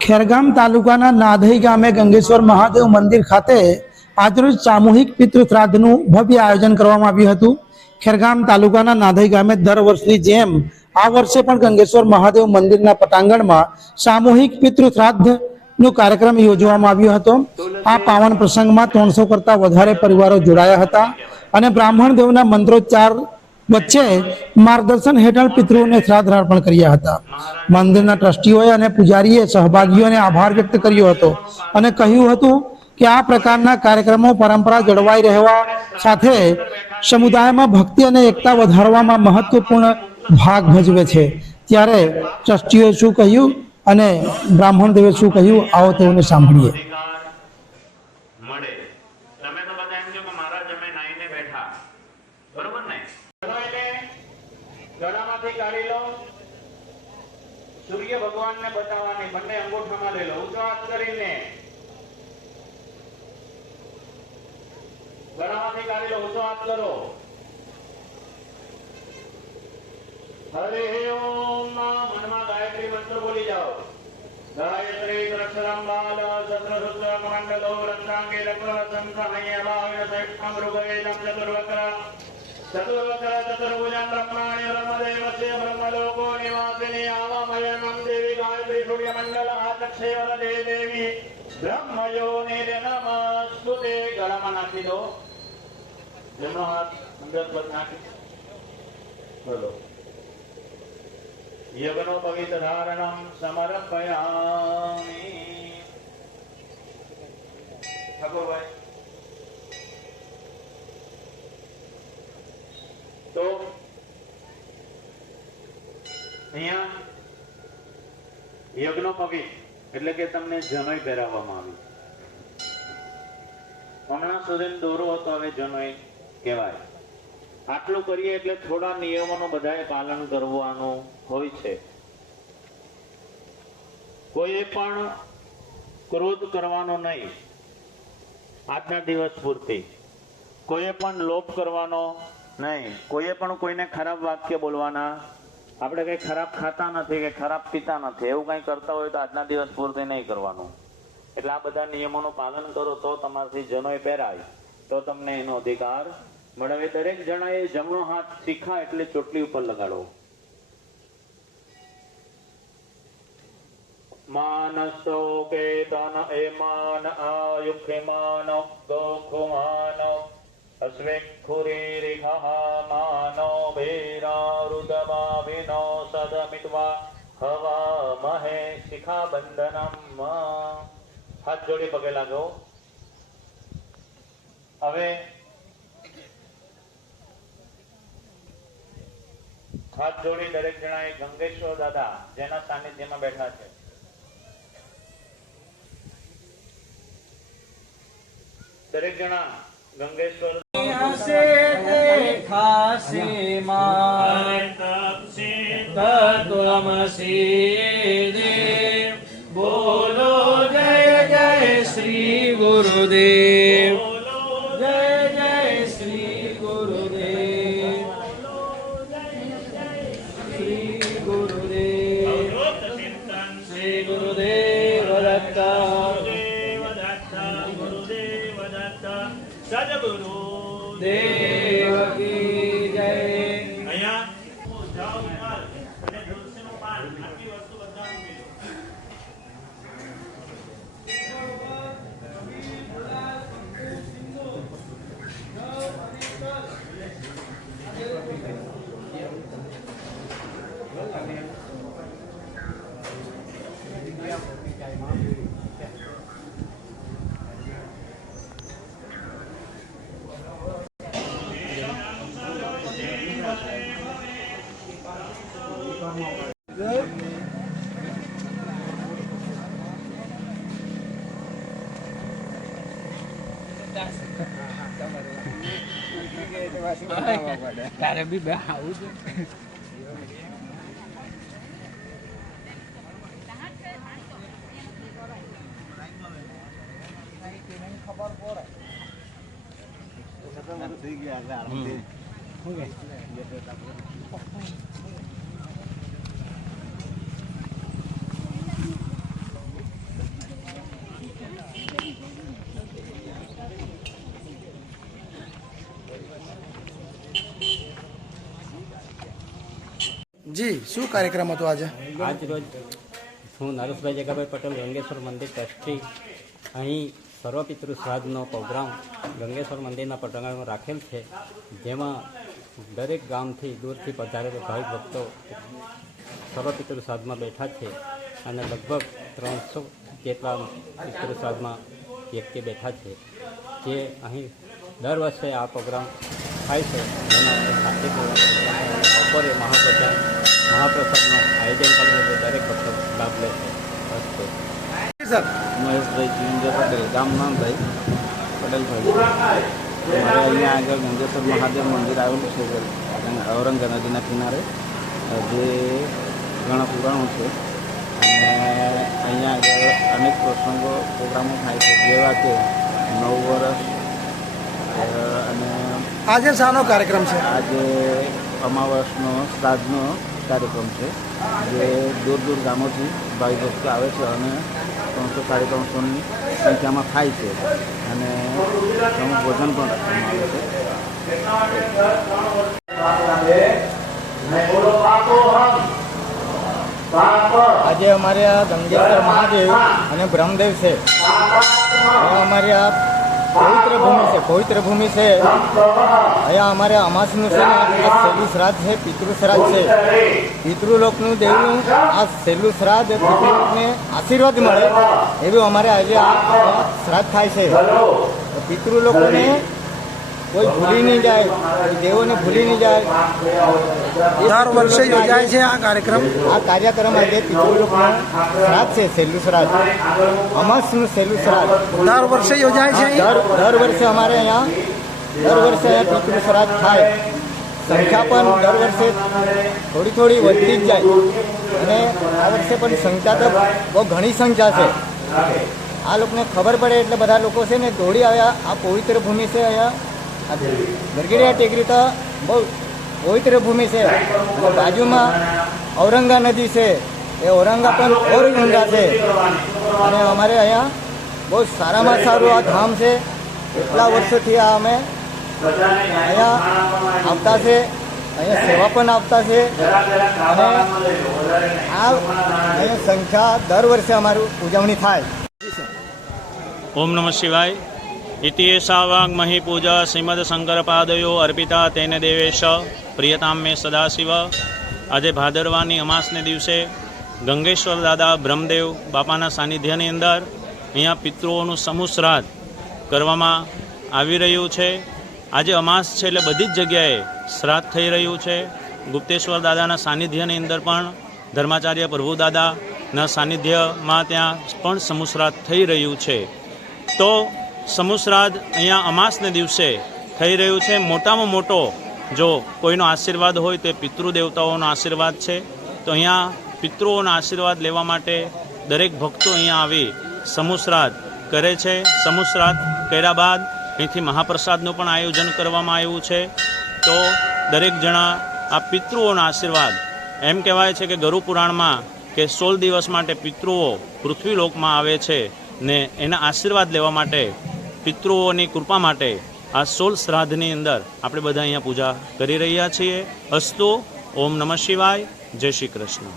ખેરગામ તાલુકાના નાધઈ ગામે ગંગેશ્વર મહાદેવ મંદિર ખાતે આજરોજ સામૂહિક પિતૃ શ્રાદ્ધનું ભવ્ય આયોજન કરવામાં આવ્યું હતું. ખેરગામ તાલુકાના નાધઈ ગામે દર વર્ષની જેમ આ વર્ષે પણ ગંગેશ્વર મહાદેવ મંદિરના પટાંગણમાં સામૂહિક પિતૃ શ્રાદ્ધનો કાર્યક્રમ યોજવામાં આવ્યો હતો. આ પાવન પ્રસંગમાં ત્રણસો કરતાં વધારે પરિવારો જોડાયા હતા અને બ્રાહ્મણ દેવના મંત્રોચ્ચાર વચ્ચે માર્ગદર્શન હેઠળ પિતૃઓને શ્રાદ્ધ અર્પણ કર્યા હતા. મંદિરના ટ્રસ્ટીઓએ અને પૂજારીએ સહભાગીઓને આભાર વ્યક્ત કર્યો હતો અને કહ્યું હતું કે આ પ્રકારના કાર્યક્રમો પરંપરા જળવાઈ રહેવા સાથે સમુદાયમાં ભક્તિ અને એકતા વધારવામાં મહત્વપૂર્ણ ભાગ ભજવે છે. ત્યારે ટ્રસ્ટીઓએ શું કહ્યું અને બ્રાહ્મણ દેવે શું કહ્યું, આવો તેઓને સાંભળીએ. ગળામાંથી કાઢી લો. સૂર્ય ભગવાનને બતાવવાની બંને અંગૂઠામાં લઈ લો. ઊંચો હાથ કરીને ગળામાંથી કાઢી લો. ઊંચો હાથ કરો. હરે મનમાં ગાયત્રી મંત્ર બોલી જાઓ. ગાયત્રી અક્ષરમ બાલ સત્રસુત્ર કમંડલો રત્નાંગે चतुर्वकरचतुर्भुजं ब्रह्माणि ब्रह्मदेवस्य ब्रह्मलोको निवासिनि आवामयनं देवि गायत्री सूर्यमण्डल आचक्षेवर दे देवि ब्रह्मयोनिर नमस्तु ते गणमन किलो जमनो हाथ अंदर पर नाखी बोलो यज्ञो पवित्र धारणं समर्पयामि ठाकुर भाई અહીંયા યજ્ઞો પવિત એટલે કે તમને જનોઈ પહેરાવવામાં આવી. હમણાં સુધી દોરો હતો, હવે જનોઈ કહેવાય. આટલું કરીએ એટલે થોડા નિયમોનું બધાએ પાલન કરવાનું હોય છે. કોઈએ પણ ક્રોધ કરવાનો નહીં. આજના દિવસ પૂરતી. કોઈએ પણ લોભ કરવાનો નહીં. કોઈએ પણ કોઈને ખરાબ વાક્ય બોલવાના આપણે કઈ ખરાબ ખાતા નથી કે ખરાબ પીતા નથી. એવું કઈ કરતા હોય તો આજના દિવસ પૂરતી નહીં કરવાનું. એટલે આ બધા નિયમોનું પાલન કરો તો તમારાથી જનોય પહેરાય. તો તમને એનો અધિકાર મળે. દરેક જણાએ જમણો હાથ શીખા એટલે ચોટલી ઉપર લગાડો. માનસો કેતન એ માન આયુખે માન દોખો માન मानो રિહા માનો ભેરા રુદમા વિનો સદમિત્વા હવા મહે શિખા બંધનમ હાથ જોડી પગે લાગો હવે હાથ જોડી દરેક જણાએ ગંગેશ્વર દાદા જેના સાનિધ્યમાં બેઠા છે દરેક જણા ગંગેશ્વર હસે તે ખાસી માં. તત્વમસી દેવ બોલો જય જય શ્રી ગુરુદેવ. Yeah. તારે બી બે આવું છે ખબર પડે થઈ ગયા જી, શું કાર્યક્રમ હતો આજે? આજ રોજ હું નરેશભાઈ જગાભાઈ પટેલ, ગંગેશ્વર મંદિર ટ્રસ્ટી, અહીં સર્વપિતૃ શ્રાદ્ધનો પ્રોગ્રામ ગંગેશ્વર મંદિરના પટાંગણમાં રાખેલ છે, જેમાં દરેક ગામથી દૂરથી પધારેલા ભાઈ ભક્તો સર્વપિતૃ શ્રાદ્ધમાં બેઠા છે અને લગભગ ત્રણસો જેટલા પિતૃ શ્રાદ્ધમાં વ્યક્તિ બેઠા છે, જે અહીં દર વર્ષે આ પ્રોગ્રામ થાય છે. એના શાંતિપૂર્વક બપોરે મહાપ્રસાદ મહાપ્રસાદનું આયોજન કરેલું છે દરેક ભક્તો લાભ લે છે. સર. મહેશભાઈ જીવનજય પટેલ ગામ નામભાઈ પટેલભાઈ. મારે અહીંયા આગળ ગંગેશ્વર મહાદેવ મંદિર આવેલું છે ઔરંગા નદીના કિનારે જે ઘણા પુરાણો છે. અને અહીંયા આગળ અનેક પ્રસંગો પ્રોગ્રામો થાય છે. જેવા કે નવ વર્ષ અને આજે શાનો કાર્યક્રમ છે? આજે અમાવાસનો, શ્રાદ્ધનો કાર્યક્રમ છે, જે દૂર દૂર ગામોથી ભાઈ ભક્તો આવે છે અને ત્રણસો સાડી ત્રણસોની સંખ્યામાં થાય છે અને અમુક ભોજન પણ રાખવામાં આવે છે. આજે અમારે આ ગંગેશ્વર મહાદેવ અને બ્રહ્મદેવ છે. અમારે આ પવિત્ર ભૂમિ છે, પવિત્ર ભૂમિ છે. અહીંયા અમારે અમાસનું છે ને, આ સહેલું શ્રાદ્ધ છે, પિતૃ શ્રાદ્ધ છે. પિતૃલોકનું દેવનું આ સહેલું શ્રાદ્ધ પિતૃલોકને આશીર્વાદ મળે, એવું અમારે આજે આ શ્રાદ્ધ થાય છે. પિતૃલોકોને કોઈ ભૂલી નહીં જાય દેવોને ભૂલી નહીં જાય. દર વર્ષે યોજાય છે આ કાર્યક્રમ. આ કાર્યક્રમ આજે પિતૃલોકનો શ્રાદ્ધ છે સહેલું શ્રાદ્ધ. અમાસનું સહેલું શ્રાદ્ધ. દર વર્ષે યોજાય છે દર દર વર્ષે અમારે અહીંયા દર વર્ષે અહીંયા પિતૃ શ્રાદ્ધ થાય. સંખ્યા પણ દર વર્ષે થોડી થોડી વધતી જ જાય. અને આ વર્ષે પણ સંખ્યા તો બહુ ઘણી સંખ્યા છે. આ લોકોને ખબર પડે એટલે બધા લોકો છે ને દોડી આવ્યા. આ પવિત્ર ભૂમિ છે અહીંયા. આ ગરગીરિયા ટેકરી તો બહુ પવિત્ર ભૂમિ છે. બાજુમાં ઔરંગા નદી છે. એ ઔરંગા પણ ઔરંગા છે. અને અમારે અહીંયા બહુ સારામાં સારું આ ધામ છે. એટલા વર્ષોથી આ અમે અહીંયા આવતા છે. અહીંયા સેવા પણ આપતા છે. અને આ અહીંયા સંખ્યા દર વર્ષે અમારું ઉજવણી થાય. ઓમ નમઃ શિવાય. ઇતિયેષાવાંગ મહી પૂજા શ્રીમદ શંકરપાદયો અર્પિતા તેને દેવેશ પ્રિયતામ મેં સદાશિવ આજે ભાદરવાની અમાસને દિવસે ગંગેશ્વર દાદા બ્રહ્મદેવ બાપાના સાનિધ્યની અંદર અહીંયા પિતૃઓનું સમૂહ શ્રાદ્ધ કરવામાં આવી રહ્યું છે. આજે અમાસ છે એટલે બધી જ જગ્યાએ શ્રાદ્ધ થઈ રહ્યું છે. ગુપ્તેશ્વર દાદાના સાનિધ્યની અંદર પણ ધર્માચાર્ય પ્રભુ દાદાના સાનિધ્યમાં ત્યાં પણ સમૂહ શ્રાદ્ધ થઈ રહ્યું છે. તો સમૂહ શ્રાદ્ધ અહીંયા અમાસને દિવસે થઈ રહ્યું છે. મોટામાં મોટો જો કોઈનો આશીર્વાદ હોય તો પિતૃદેવતાઓનો આશીર્વાદ છે. તો અહીંયા પિતૃઓના આશીર્વાદ લેવા માટે દરેક ભક્તો અહીંયા આવી સમુસરાધ કરે છે. સમૂહ કર્યા બાદ અહીંથી મહાપ્રસાદનું પણ આયોજન કરવામાં આવ્યું છે. તો દરેક જણા આ પિતૃઓના આશીર્વાદ એમ કહેવાય છે કે ગરુ પુરાણમાં કે સોળ દિવસ માટે પિતૃઓ પૃથ્વીલોકમાં આવે છે ને એના આશીર્વાદ લેવા માટે પિતૃઓની કૃપા માટે આ સોલ શ્રાદ્ધની અંદર આપણે બધા અહીંયા પૂજા કરી રહ્યા છીએ. અસ્તુ, ઓમ નમઃ શિવાય, જય શ્રી કૃષ્ણ.